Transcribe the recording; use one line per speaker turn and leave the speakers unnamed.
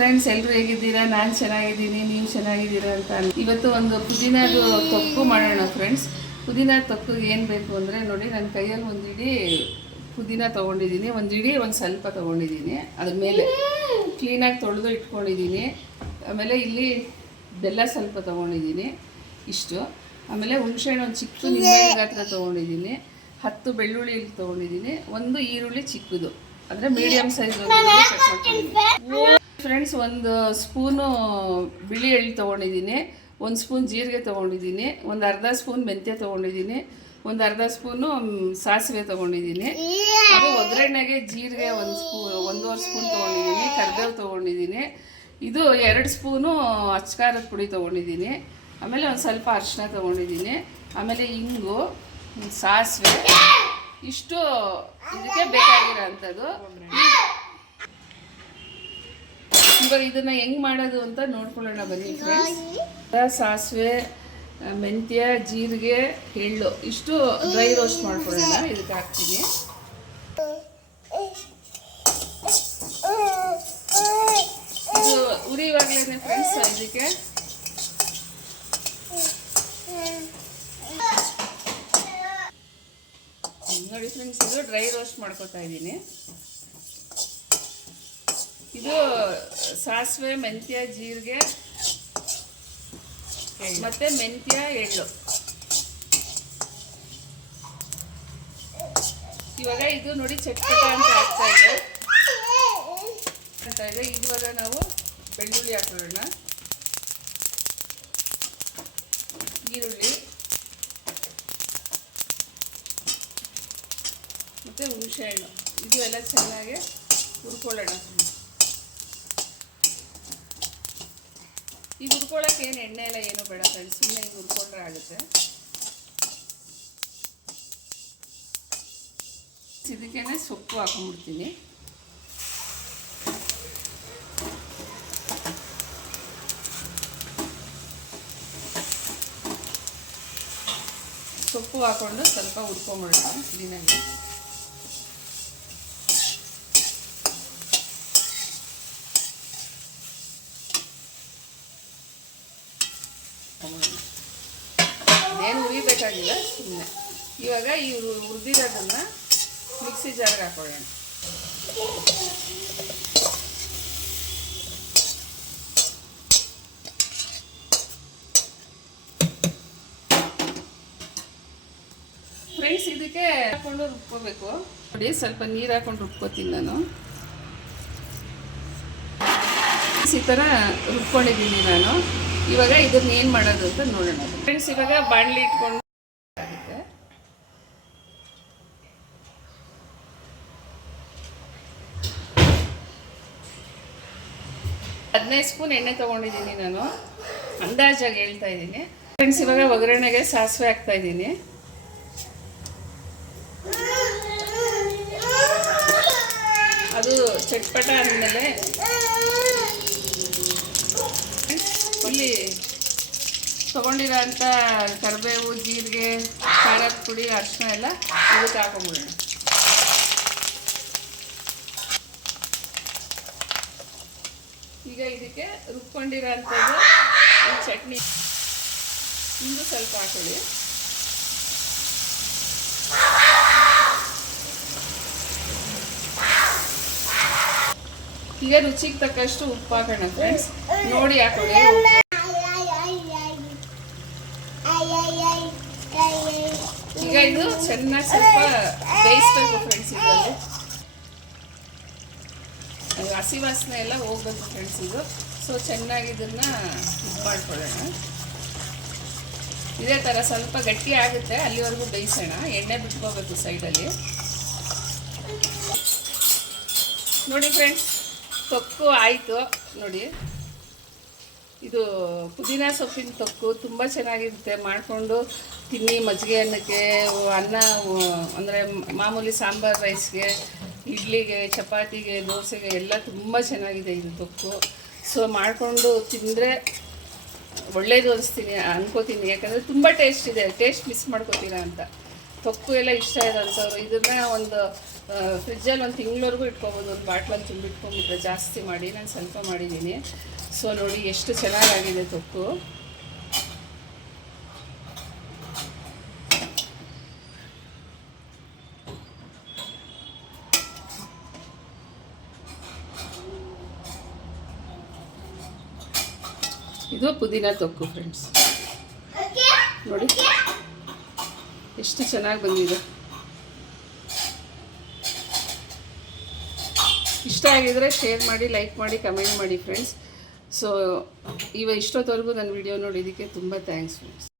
Friends ಎಲ್ಲರೂ ಹೇಗಿದ್ದೀರಾ? ನಾನು ಚೆನ್ನಾಗಿದ್ದೀನಿ ನೀವು ಚೆನ್ನಾಗಿದ್ದೀರಾ ಅಂತ ಇವತ್ತು ಒಂದು ಪುದೀನದು ತೊಕ್ಕು ಮಾಡೋಣ ಫ್ರೆಂಡ್ಸ್ ಪುದೀನ ತಪ್ಪು ಏನು ಬೇಕು ಅಂದರೆ ನೋಡಿ ನನ್ನ ಕೈಯಲ್ಲಿ ಒಂದು ಇಡೀ ಪುದೀನ ತೊಗೊಂಡಿದ್ದೀನಿ. ಒಂದು ಇಡೀ ಒಂದು ಸ್ವಲ್ಪ ತೊಗೊಂಡಿದ್ದೀನಿ. ಅದ್ರ ಮೇಲೆ ಕ್ಲೀನಾಗಿ ತೊಳೆದು ಇಟ್ಕೊಂಡಿದ್ದೀನಿ. ಆಮೇಲೆ ಇಲ್ಲಿ ಬೆಲ್ಲ ಸ್ವಲ್ಪ ತೊಗೊಂಡಿದ್ದೀನಿ ಇಷ್ಟು. ಆಮೇಲೆ ಹುಣಸೆಹಣ್ಣು ಒಂದು ಚಿಕ್ಕ ನಿಂಬೆಹಣ್ಣು ಗಾತ್ರ ತೊಗೊಂಡಿದ್ದೀನಿ. ಹತ್ತು ಬೆಳ್ಳುಳ್ಳಿ ತೊಗೊಂಡಿದ್ದೀನಿ. ಒಂದು ಈರುಳ್ಳಿ ಚಿಕ್ಕದು. ಅಂದರೆ ಮೀಡಿಯಮ್ ಸೈಜ್ ಫ್ರೆಂಡ್ಸ್ ಒಂದು ಸ್ಪೂನು ಬಿಳಿ ಎಳ್ಳು ತೊಗೊಂಡಿದ್ದೀನಿ. ಒಂದು ಸ್ಪೂನ್ ಜೀರಿಗೆ ತೊಗೊಂಡಿದ್ದೀನಿ. ಒಂದು ಅರ್ಧ ಸ್ಪೂನ್ ಮೆಂತ್ಯ ತೊಗೊಂಡಿದ್ದೀನಿ. ಒಂದು ಅರ್ಧ ಸ್ಪೂನು ಸಾಸಿವೆ ತೊಗೊಂಡಿದ್ದೀನಿ. ಅದು ಒಗ್ಗರಣೆಗೆ ಜೀರಿಗೆ ಒಂದು ಸ್ಪೂ ಒಂದೂವರೆ ಸ್ಪೂನ್ ತೊಗೊಂಡಿದ್ದೀನಿ. ಕರ್ಬೇವು ತೊಗೊಂಡಿದ್ದೀನಿ. ಇದು ಎರಡು ಸ್ಪೂನು ಅಚ್ಕಾರದ ಪುಡಿ ತೊಗೊಂಡಿದ್ದೀನಿ. ಆಮೇಲೆ ಒಂದು ಸ್ವಲ್ಪ ಅರಿಶಿನ ತೊಗೊಂಡಿದ್ದೀನಿ. ಆಮೇಲೆ ಇಂಗು ಸಾಸಿವೆ. ಇಷ್ಟು ಇದಕ್ಕೆ ಬೇಕಾಗಿರೋ ಅಂಥದ್ದು ಇವಾಗ ಇದನ್ನ ಹೆಂಗ್ ಮಾಡೋದು ಅಂತ ನೋಡ್ಕೊಳ್ಳೋಣ ಬನ್ನಿ ಸಾಸಿವೆ ಮೆಂತ್ಯ, ಜೀರಿಗೆ, ಎಳ್ಳು, ಇಷ್ಟು ಡ್ರೈ ರೋಸ್ಟ್ ಮಾಡ್ಕೊಳ್ಳೋಣ, ಇದಕ್ಕೆ ಹಾಕ್ತೀನಿ. ಇದು ಫ್ರೆಂಡ್ಸ್ ಇದಕ್ಕೆ. ನೋಡಿ ಫ್ರೆಂಡ್ಸ್ ಇದು ಡ್ರೈ ರೋಸ್ಟ್ ಮಾಡ್ಕೊತಾ ಇದ್ದೀನಿ. ಇದು ಸಾಸಿವೆ, ಮೆಂತ್ಯ, ಜೀರಿಗೆ, ಮತ್ತೆ ಮೆಂತ್ಯ, ಎಳ್ಳು. ಇವಾಗ ಇದು ನೋಡಿ ಚಟ್ಪಟ ಅಂತ ಆಗ್ತಾ ಇದೆ. ಅಂತ ಇದೆ. ಇವಾಗ ನಾವು ಬೆಳ್ಳುಳ್ಳಿ ಹಾಕೊಳ್ಳೋಣ. ಈರುಳ್ಳಿ. ಮತ್ತೆ ಹುಣಸೆಹಣ್ಣು ಇದು ಎಲ್ಲ ಚೆನ್ನಾಗಿ ಹುರ್ಕೊಳ್ಳೋಣ. ಈಗ ಹುರ್ಕೊಳ್ಳೋಕೆ ಏನು ಎಣ್ಣೆ ಎಲ್ಲ ಏನು ಬೇಡ ಫ್ರೆಂಡ್ಸ್ ಸುಮ್ಮನೆ ಹಿಂಗೆ ಹುರ್ಕೊಂಡ್ರೆ ಆಗುತ್ತೆ. ಇದಕ್ಕೇನೆ ಸೊಪ್ಪು ಹಾಕೊಂಡ್ಬಿಡ್ತೀನಿ. ಸೊಪ್ಪು ಹಾಕೊಂಡು ಸ್ವಲ್ಪ ಹುರ್ಕೊಂಬಿಡೋಣ ಕ್ಲೀನಾಗಿ ಏನು ಉರಿಬೇಕಾಗಿಲ್ಲ ಸುಮ್ಮನೆ ಇವಾಗ ಈ ಹುರಿದಿರೋದನ್ನ ಮಿಕ್ಸಿ ಜಾರ್ಗೆ ಹಾಕೊಳ್ಳೋಣ. ಫ್ರೆಂಡ್ಸ್, ಇದಕ್ಕೆ ಹಾಕೊಂಡು ರುಬ್ಕೋಬೇಕು. ನೋಡಿ, ಸ್ವಲ್ಪ ನೀರು ಹಾಕೊಂಡು ರುಬ್ಕೋತೀನಿ ನಾನು. ಈ ಥರ ರುಬ್ಕೊಂಡಿದ್ದೀನಿ ನಾನು. ಇವಾಗ ಇದನ್ನ ಏನು ಮಾಡೋದು ಅಂತ ನೋಡೋಣ. ಫ್ರೆಂಡ್ಸ್, ಇವಾಗ ಬಾಣಲಿ ಇಟ್ಕೊಂಡು ಆಗುತ್ತೆ ಹದಿನೈದು ಸ್ಪೂನ್ ಎಣ್ಣೆ ತೊಗೊಂಡಿದ್ದೀನಿ ನಾನು. ಅಂದಾಜಾಗಿ ಹೇಳ್ತಾ ಇದ್ದೀನಿ. ಫ್ರೆಂಡ್ಸ್ ಇವಾಗ ಒಗ್ಗರಣೆಗೆ ಸಾಸಿವೆ ಹಾಕ್ತಾ ಇದ್ದೀನಿ. ಅದು ಚಟ್ಪಟ ಆದಮೇಲೆ ಇಲ್ಲಿ ತೊಗೊಂಡಿರೋ ಅಂಥ ಕರಿಬೇವು, ಜೀರಿಗೆ, ಖಾರದ ಪುಡಿ ಅರಿಶಿನ ಎಲ್ಲ ಇದಕ್ಕೆ ಹಾಕೊಂಬಿಡೋಣ. ಈಗ ಇದಕ್ಕೆ ರುಬ್ಕೊಂಡಿರೋ ಈ ಚಟ್ನಿ. ಇಂದು ಸ್ವಲ್ಪ ಹಾಕೊಳ್ಳಿ. ಈಗ ರುಚಿಗೆ ತಕ್ಕಷ್ಟು ಉಪ್ಪು ಹಾಕೋಣ ಫ್ರೆಂಡ್ಸ್ ನೋಡಿ ಹಾಕೊಳ್ಳಿ. ಈಗ ಇದು ಚೆನ್ನಾಗಿ ಸ್ವಲ್ಪ ಬೇಯಿಸ್ಬೇಕು ಫ್ರೆಂಡ್ಸ್ ಇದರಲ್ಲಿ. ಹಸಿ ವಾಸನೆ ಎಲ್ಲ ಹೋಗ್ಬೇಕು ಫ್ರೆಂಡ್ಸ್ ಇದು. ಸೊ ಚೆನ್ನಾಗಿ ಇದನ್ನ ಇದು ಮಾಡ್ಕೊಳ್ಳೋಣ. ಇದೇ ಥರ ಸ್ವಲ್ಪ ಗಟ್ಟಿ ಆಗುತ್ತೆ, ಅಲ್ಲಿವರೆಗೂ ಬೇಯಿಸೋಣ. ಎಣ್ಣೆ ಬಿಟ್ಕೋಬೇಕು ಸೈಡಲ್ಲಿ ನೋಡಿ ಫ್ರೆಂಡ್ಸ್ ತೊಕ್ಕು ಆಯಿತು. ನೋಡಿ. ಇದು ಪುದೀನ ಸೊಪ್ಪಿನ ತೊಕ್ಕು ತುಂಬ ಚೆನ್ನಾಗಿರುತ್ತೆ. ಮಾಡಿಕೊಂಡು ತಿನ್ನಿ ಮಜ್ಜಿಗೆ ಅನ್ನಕ್ಕೆ ಅನ್ನ ಅಂದರೆ ಮಾಮೂಲಿ ಸಾಂಬಾರು ರೈಸ್ಗೆ ಇಡ್ಲಿಗೆ, ಚಪಾತಿಗೆ, ದೋಸೆಗೆ ಎಲ್ಲ ತುಂಬ ಚೆನ್ನಾಗಿದೆ ಇದು ತೊಕ್ಕು. ಸೊ ಮಾಡಿಕೊಂಡು ತಿಂದರೆ ಒಳ್ಳೇದು ಅನಿಸ್ತೀನಿ, ಅನ್ಕೋತೀನಿ. ಯಾಕಂದರೆ ತುಂಬ ಟೇಸ್ಟ್ ಇದೆ. ಟೇಸ್ಟ್ ಮಿಸ್ ಮಾಡ್ಕೋತೀರಾ ಅಂತ. ತೊಕ್ಕು ಎಲ್ಲ ಇಷ್ಟ ಇರೋಂಥವ್ರು ಇದನ್ನ ಒಂದು ಫ್ರಿಜ್ಜಲ್ಲಿ ಒಂದು ತಿಂಗಳವರೆಗೂ ಇಟ್ಕೊಬೋದು. ಒಂದು ಬಾಟ್ಲಲ್ಲಿ ತುಂಬಿಟ್ಕೊಂಡ್ಬಿಟ್ರೆ ಜಾಸ್ತಿ ಮಾಡಿ, ನಾನು ಸ್ವಲ್ಪ ಮಾಡಿದ್ದೀನಿ. ಸೊ ನೋಡಿ ಎಷ್ಟು ಚೆನ್ನಾಗಾಗಿದೆ ತೊಕ್ಕು. ಇದು ಪುದೀನ ತೊಕ್ಕು ಫ್ರೆಂಡ್ಸ್ ನೋಡಿ. ಎಷ್ಟು ಚೆನ್ನಾಗಿ ಬಂದಿದೆ. ಇಷ್ಟ ಆಗಿದ್ರೆ ಶೇರ್ ಮಾಡಿ ಲೈಕ್ ಮಾಡಿ ಕಮೆಂಟ್ ಮಾಡಿ ಫ್ರೆಂಡ್ಸ್ ಸೊ ಇವ ಇಷ್ಟೊತ್ತವರೆಗೂ ನನ್ನ ವಿಡಿಯೋ ನೋಡಿದ್ದಕ್ಕೆ ತುಂಬ ಥ್ಯಾಂಕ್ಸ್ ಫ್ರೆಂಡ್ಸ್